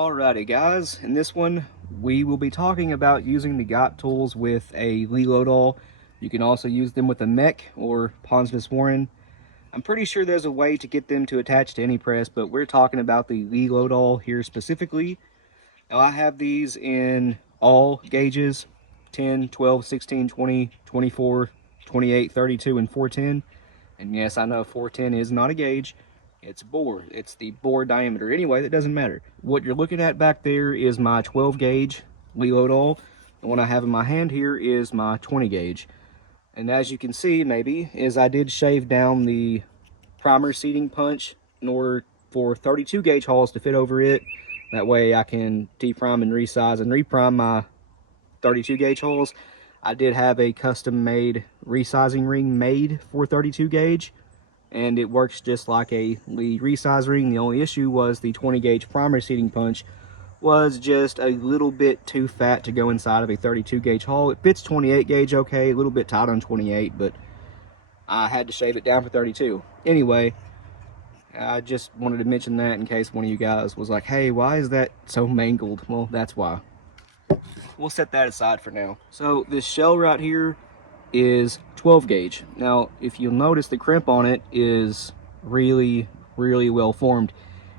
Alrighty guys, in this one we will be talking about using the Gaep tools with a Lee Lodahl. You can also use them with a mech or Ponsness Warren. I'm pretty sure there's a way to get them to attach to any press, but we're talking about the Lee Lodahl here specifically. Now I have these in all gauges, 10, 12, 16, 20, 24, 28, 32, and 410. And yes, I know 410 is not a gauge. It's bore. It's the bore diameter. Anyway, that doesn't matter. What you're looking at back there is my 12 gauge Lee Lodahl. The one I have in my hand here is my 20 gauge. And as you can see, maybe, is I did shave down the primer seating punch in order for 32 gauge holes to fit over it. That way I can deprime and resize and reprime my 32 gauge holes. I did have a custom made resizing ring made for 32 gauge. And it works just like a Lee resize ring. The only issue was the 20 gauge primer seating punch was just a little bit too fat to go inside of a 32 gauge hole. It fits 28 gauge okay, a little bit tight on 28, but I had to shave it down for 32. Anyway, I just wanted to mention that in case one of you guys was like, hey, why is that so mangled? Well, that's why. We'll set that aside for now. So this shell right here is 12 gauge. Now, if you'll notice, the crimp on it is really well formed.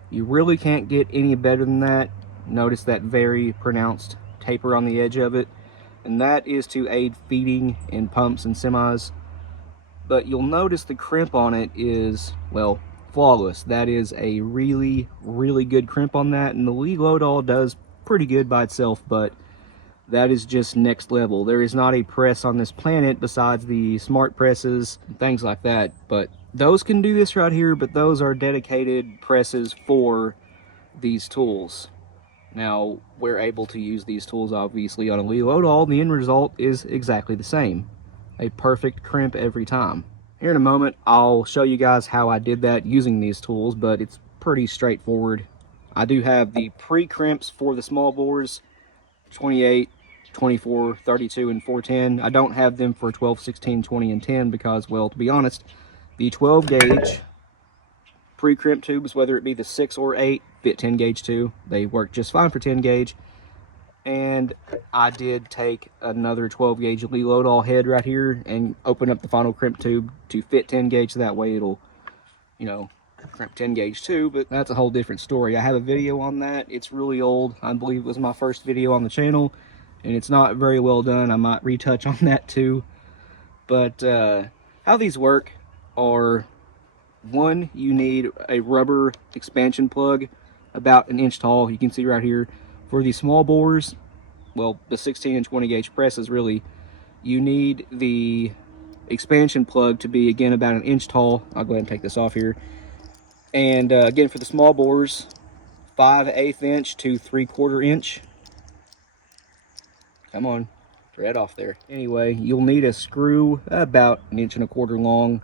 You really can't get any better than that. Notice that very pronounced taper on the edge of it, and that is to aid feeding in pumps and semis. But you'll notice the crimp on it is, well, flawless. That is a really good crimp on that, and the Lee Lodahl does pretty good by itself, but that is just next level. There is not a press on this planet besides the smart presses and things like that, but those can do this right here, but those are dedicated presses for these tools. Now, we're able to use these tools obviously on a Lee Lodahl. The end result is exactly the same. A perfect crimp every time. Here in a moment, I'll show you guys how I did that using these tools, but it's pretty straightforward. I do have the pre-crimps for the small bores, 28, 24, 32, and 410. I don't have them for 12, 16, 20, and 10 because, well, to be honest, the 12 gauge pre-crimp tubes, whether it be the 6 or 8, fit 10 gauge too. They work just fine for 10 gauge. And I did take another 12 gauge Lee Lodahl head right here and open up the final crimp tube to fit 10 gauge. That way it'll, you know, crimp 10 gauge too, but that's a whole different story. I have a video on that. It's really old. I believe it was my first video on the channel, and it's not very well done. I might retouch on that too. But how these work are, one, you need a rubber expansion plug about an inch tall. You can see right here. For the small bores, well, the 16 and 20 gauge presses, really, you need the expansion plug to be, again, about an inch tall. I'll go ahead and take this off here. And again, for the small bores, 5/8 inch to 3/4 inch. Come on, thread off there. Anyway, you'll need a screw about 1.25 inches long.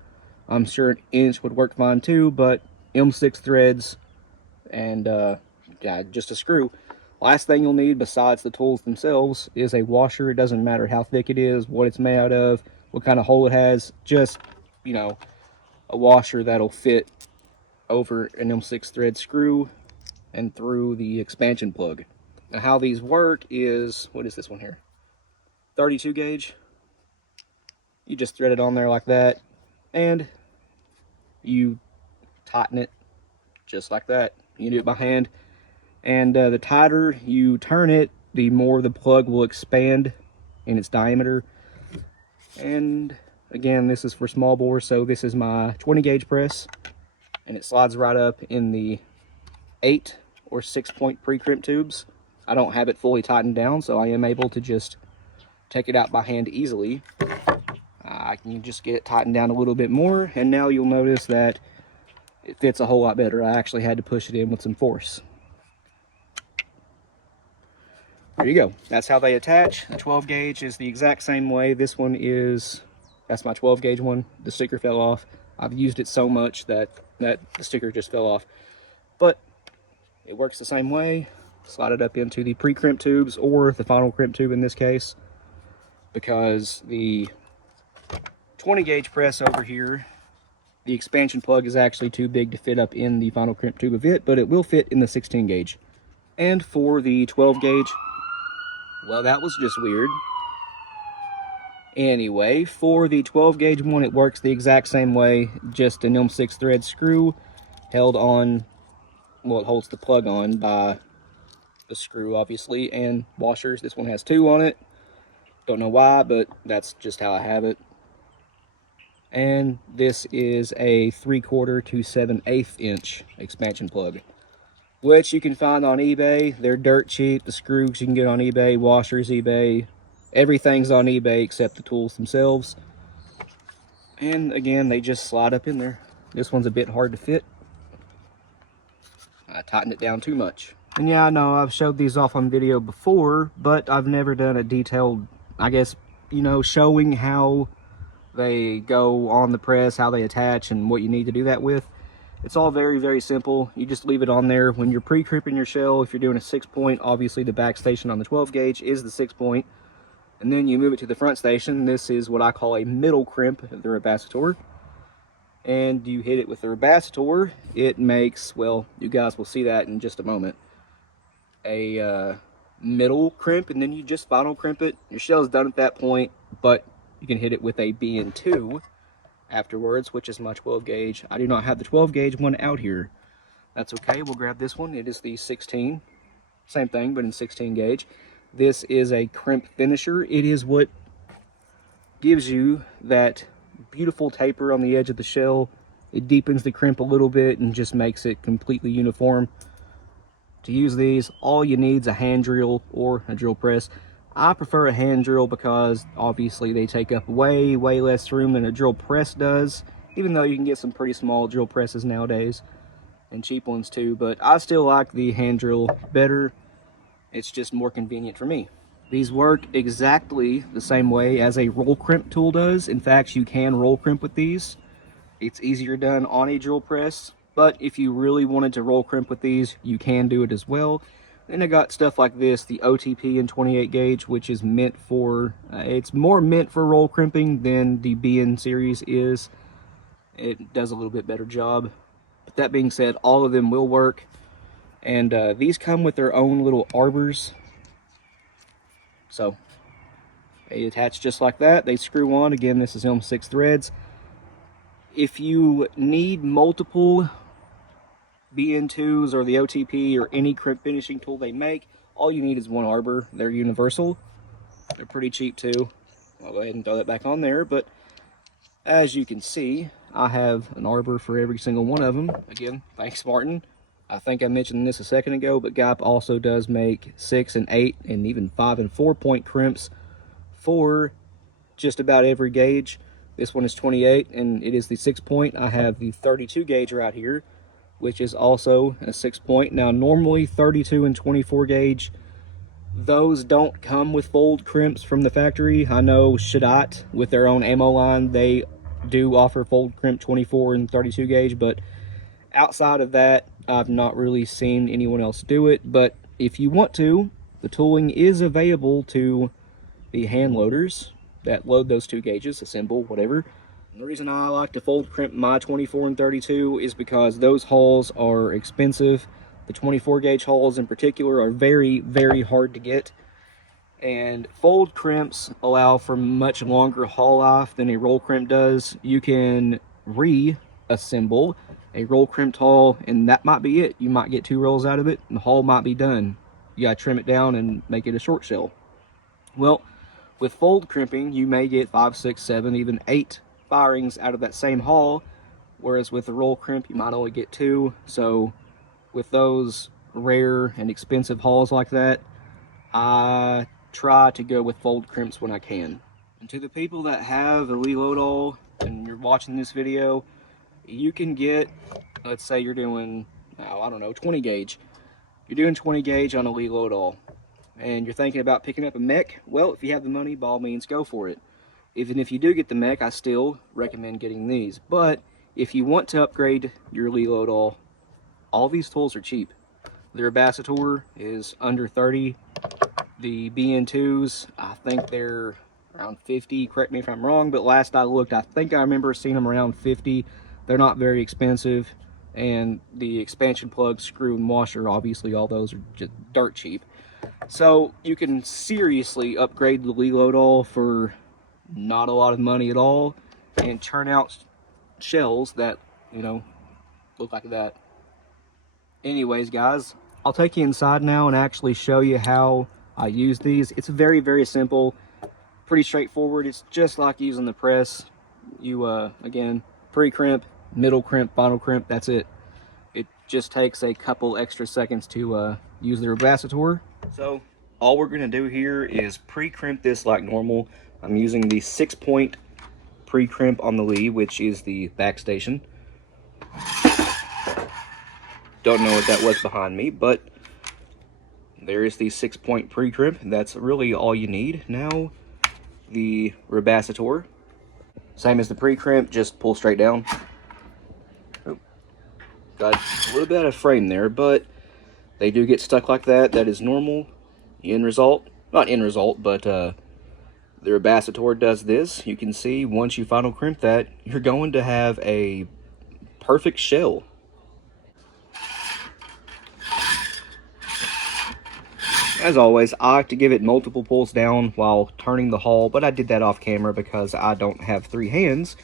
I'm sure an inch would work fine too, but M6 threads and yeah, just a screw. Last thing you'll need besides the tools themselves is a washer. It doesn't matter how thick it is, what it's made out of, what kind of hole it has. Just, you know, a washer that'll fit over an M6 thread screw and through the expansion plug. Now how these work is, what is this one here? 32 gauge. You just thread it on there like that, and you tighten it just like that. You can do it by hand. And the tighter you turn it, the more the plug will expand in its diameter. And again, this is for small bore, so this is my 20 gauge press, and it slides right up in the 8 or 6 point pre-crimp tubes. I don't have it fully tightened down, so I am able to just take it out by hand easily. I can just get it tightened down a little bit more, and now you'll notice that it fits a whole lot better. I actually had to push it in with some force. There you go. That's how they attach. The 12 gauge is the exact same way. This one is, that's my 12 gauge one. The sticker fell off. I've used it so much that the sticker just fell off. But it works the same way. Slide it up into the pre-crimp tubes, or the final crimp tube in this case, because the 20 gauge press over here, the expansion plug is actually too big to fit up in the final crimp tube of it, but it will fit in the 16 gauge. And for the 12 gauge, well, that was just weird. Anyway, for the 12 gauge one, it works the exact same way, just an M6 thread screw held on, well, it holds the plug on by the screw, obviously, and washers. This one has 2 on it. Don't know why, but that's just how I have it. And this is a 3/4 to 7/8 inch expansion plug, which you can find on eBay. They're dirt cheap. The screws you can get on eBay, washers eBay, everything's on eBay except the tools themselves. And again, they just slide up in there. This one's a bit hard to fit. I tightened it down too much. And yeah, I know I've showed these off on video before, but I've never done a detailed, I guess, you know, showing how they go on the press, how they attach, and what you need to do that with. It's all very, very simple. You just leave it on there. When you're pre-crimping your shell, if you're doing a 6-point, obviously the back station on the 12 gauge is the 6-point. And then you move it to the front station. This is what I call a middle crimp of the rebacitor. And you hit it with the rebacitor. It makes, well, you guys will see that in just a moment, a middle crimp, and then you just final crimp it. Your shell's done at that point, but you can hit it with a BN2 afterwards, which is my 12 gauge. I do not have the 12 gauge one out here. That's okay, we'll grab this one. It is the 16, same thing, but in 16 gauge. This is a crimp finisher. It is what gives you that beautiful taper on the edge of the shell. It deepens the crimp a little bit and just makes it completely uniform. To use these, all you need is a hand drill or a drill press. I prefer a hand drill because obviously they take up way less room than a drill press does, even though you can get some pretty small drill presses nowadays, and cheap ones too, but I still like the hand drill better. It's just more convenient for me. These work exactly the same way as a roll crimp tool does. In fact, you can roll crimp with these. It's easier done on a drill press, but if you really wanted to roll crimp with these, you can do it as well. Then I got stuff like this, the OTP in 28 gauge, which is meant for, it's more meant for roll crimping than the BN series is. It does a little bit better job. But that being said, all of them will work. And these come with their own little arbors. So they attach just like that. They screw on. Again, this is M6 threads. If you need multiple BN2s or the OTP or any crimp finishing tool they make, all you need is one arbor. They're universal. They're pretty cheap too. I'll go ahead and throw that back on there. But as you can see, I have an arbor for every single one of them. Again, thanks Martin. I think I mentioned this a second ago, but Gaep also does make 6 and 8 and even 5 and 4-point crimps for just about every gauge. This one is 28 and it is the 6-point. I have the 32 gauge right here, which is also a 6-point. Now normally 32 and 24 gauge, those don't come with fold crimps from the factory. I know Shadat with their own ammo line, they do offer fold crimp 24 and 32 gauge, but outside of that, I've not really seen anyone else do it. But if you want to, the tooling is available to the hand loaders that load those 2 gauges, assemble, whatever. And the reason I like to fold crimp my 24 and 32 is because those hulls are expensive. The 24 gauge hulls in particular are very hard to get. And fold crimps allow for much longer hull life than a roll crimp does. You can reassemble a roll crimped hull and that might be it. You might get 2 rolls out of it and the hull might be done. You gotta trim it down and make it a short shell. Well, with fold crimping, you may get 5, 6, 7, even 8 firings out of that same hull, whereas with the roll crimp, you might only get 2. So with those rare and expensive hulls like that, I try to go with fold crimps when I can. And to the people that have a reload all and you're watching this video, you can get, let's say you're doing, I don't know, 20 gauge. You're doing 20 gauge on a reload all and you're thinking about picking up a mech. Well, if you have the money, by all means, go for it. Even if you do get the mech, I still recommend getting these. But if you want to upgrade your reload all these tools are cheap. The rebacitor is under 30. The BN2s, I think they're around 50. Correct me if I'm wrong, but last I looked, I think I remember seeing them around 50. They're not very expensive. and the expansion plug, screw, and washer, obviously all those are just dirt cheap. So you can seriously upgrade the Lelodol for not a lot of money at all and churn out shells that, you know, look like that. Anyways, guys, I'll take you inside now and actually show you how I use these. It's very, very simple, pretty straightforward. It's just like using the press. You, again, pre-crimp, middle crimp, final crimp, that's it. It just takes a couple extra seconds to use the rebacitor. So all we're gonna do here is pre-crimp this like normal. I'm using the 6-point pre-crimp on the Lee, which is the back station. Don't know what that was behind me, but there is the 6-point pre-crimp. That's really all you need. Now, the rebacitor. Same as the pre-crimp, just pull straight down. Oh, got a little bit out of frame there, but they do get stuck like that. That is normal. The end result, not end result, but the rebacitor does this. You can see once you final crimp that, you're going to have a perfect shell. As always, I like to give it multiple pulls down while turning the hull, but I did that off camera because I don't have 3 hands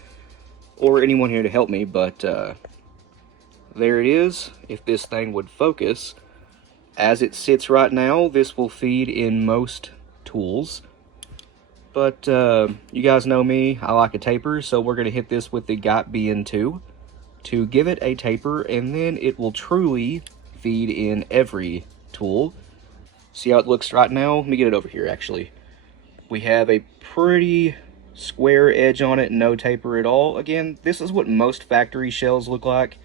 or anyone here to help me, but there it is. If this thing would focus, as it sits right now, this will feed in most tools, but you guys know me, I like a taper, so we're going to hit this with the Gaep BN2 to give it a taper, and then it will truly feed in every tool. See how it looks right now? Let me get it over here, actually. We have a pretty square edge on it, no taper at all. Again, this is what most factory shells look like,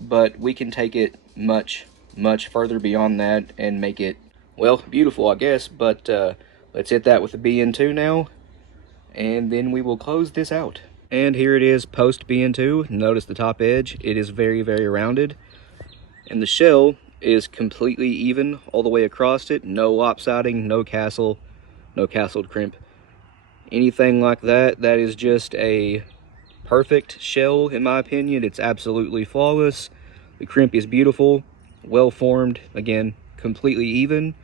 but we can take it much, much further beyond that and make it, well, beautiful, I guess. But let's hit that with the BN2 now, and then we will close this out. And here it is post BN2. Notice the top edge. It is very, very rounded. And the shell is completely even all the way across it. No lopsiding, no castle, no castled crimp, anything like that. That is just a perfect shell in my opinion. It's absolutely flawless. The crimp is beautiful, well formed, again, completely even.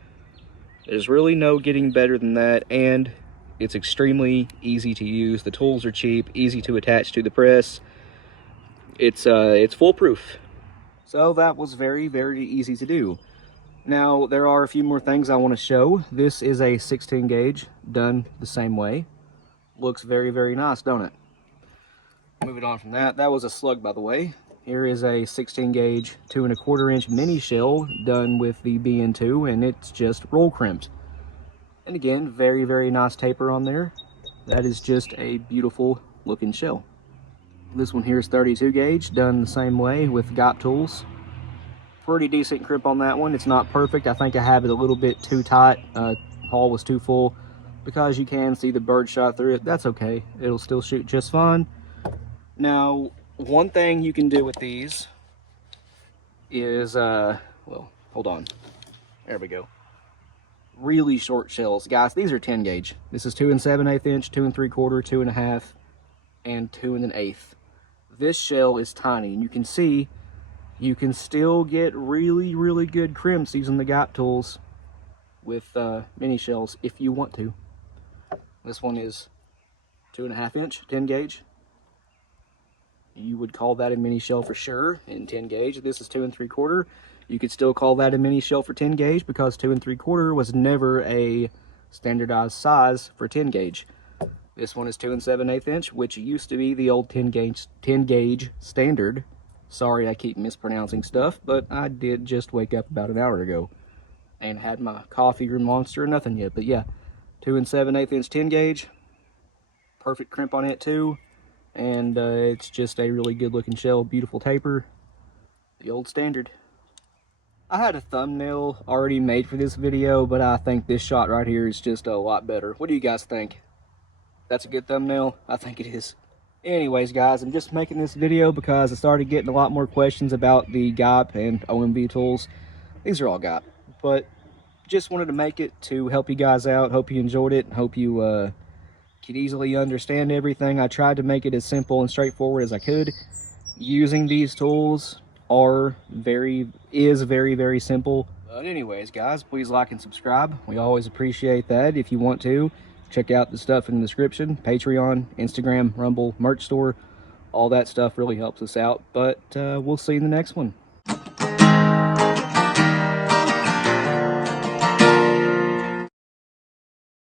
There's really no getting better than that, and it's extremely easy to use. The tools are cheap, easy to attach to the press. It's foolproof. So that was very, very easy to do. Now, there are a few more things I want to show. This is a 16 gauge, done the same way. Looks very, very nice, don't it? Moving on from that, that was a slug, by the way. Here is a 16 gauge, 2 1/4 inch mini shell, done with the BN2, and it's just roll crimped. And again, very, very nice taper on there. That is just a beautiful looking shell. This one here is 32 gauge, done the same way with Gaep tools. Pretty decent crimp on that one. It's not perfect. I think I have it a little bit too tight. Hull was too full, because you can see the bird shot through it. That's okay. It'll still shoot just fine. Now, one thing you can do with these is, well, hold on. There we go. Really short shells. Guys, these are 10 gauge. This is 2 7/8 inch, 2 3/4, 2 1/2, and 2 1/8. This shell is tiny, and you can see you can still get really, really good crimps using the Gaep tools with mini shells if you want to. This one is 2 1/2 inch, 10 gauge. You would call that a mini shell for sure in 10 gauge. This is 2 3/4. You could still call that a mini shell for 10 gauge because 2 3/4 was never a standardized size for 10 gauge. This one is 2 7/8 inch, which used to be the old 10 gauge standard. Sorry, I keep mispronouncing stuff, but I did just wake up about an hour ago and had my coffee or Monster or nothing yet. But yeah, 2 7/8 inch 10 gauge, perfect crimp on it too, and it's just a really good looking shell, beautiful taper, the old standard. I had a thumbnail already made for this video, but I think this shot right here is just a lot better. What do you guys think? That's a good thumbnail? I think it is. Anyways, guys, I'm just making this video because I started getting a lot more questions about the Gaep and OMB tools. These are all Gaep, but just wanted to make it to help you guys out. Hope you enjoyed it. Hope you could easily understand everything. I tried to make it as simple and straightforward as I could using these tools. is very simple. But anyways, guys, please like and subscribe. We always appreciate that. If you want to, check out the stuff in the description: Patreon, Instagram, Rumble, merch store. All that stuff really helps us out. But we'll see you in the next one.